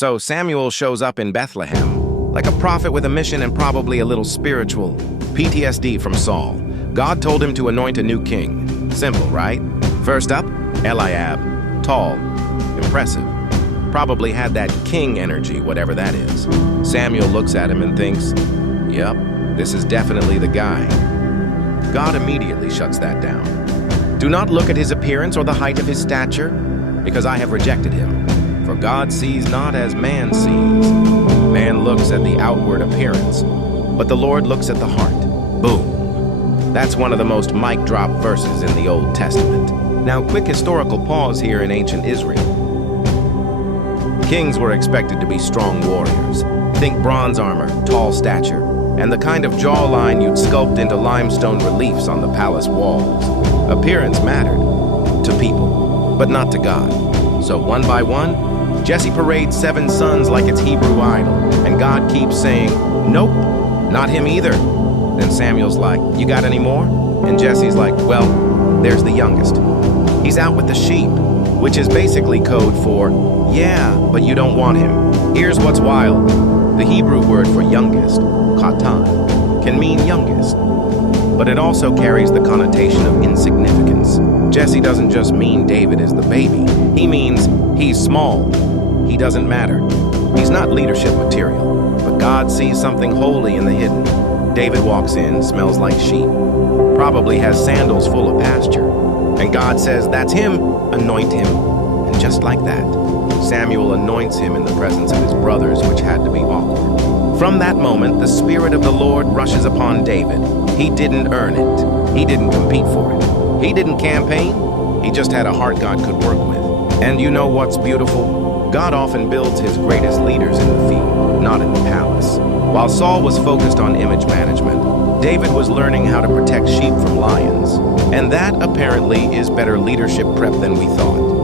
So Samuel shows up in Bethlehem, like a prophet with a mission and probably a little spiritual PTSD from Saul. God told him to anoint a new king. Simple, right? First up, Eliab. Tall, impressive. Probably had that king energy, whatever that is. Samuel looks at him and thinks, yep, this is definitely the guy. God immediately shuts that down. Do not look at his appearance or the height of his stature, because I have rejected him. For God sees not as man sees. Man looks at the outward appearance, but the Lord looks at the heart. Boom. That's one of the most mic drop verses in the Old Testament. Now, quick historical pause here in ancient Israel. Kings were expected to be strong warriors. Think bronze armor, tall stature, and the kind of jawline you'd sculpt into limestone reliefs on the palace walls. Appearance mattered to people, but not to God. So one by one, Jesse parades 7 sons like it's Hebrew idol, and God keeps saying, nope, not him either. Then Samuel's like, you got any more? And Jesse's like, well, there's the youngest. He's out with the sheep, which is basically code for, yeah, but you don't want him. Here's what's wild. The Hebrew word for youngest, katan, can mean youngest, but it also carries the connotation of insignificance. Jesse doesn't just mean David is the baby. He means he's small. He doesn't matter. He's not leadership material, but God sees something holy in the hidden. David walks in, smells like sheep, probably has sandals full of pasture, and God says, that's him, anoint him. And just like that, Samuel anoints him in the presence of his brothers, which had to be awkward. From that moment, the Spirit of the Lord rushes upon David. He didn't earn it. He didn't compete for it. He didn't campaign. He just had a heart God could work with. And you know what's beautiful? God often builds his greatest leaders in the field, not in the palace. While Saul was focused on image management, David was learning how to protect sheep from lions. And that, apparently, is better leadership prep than we thought.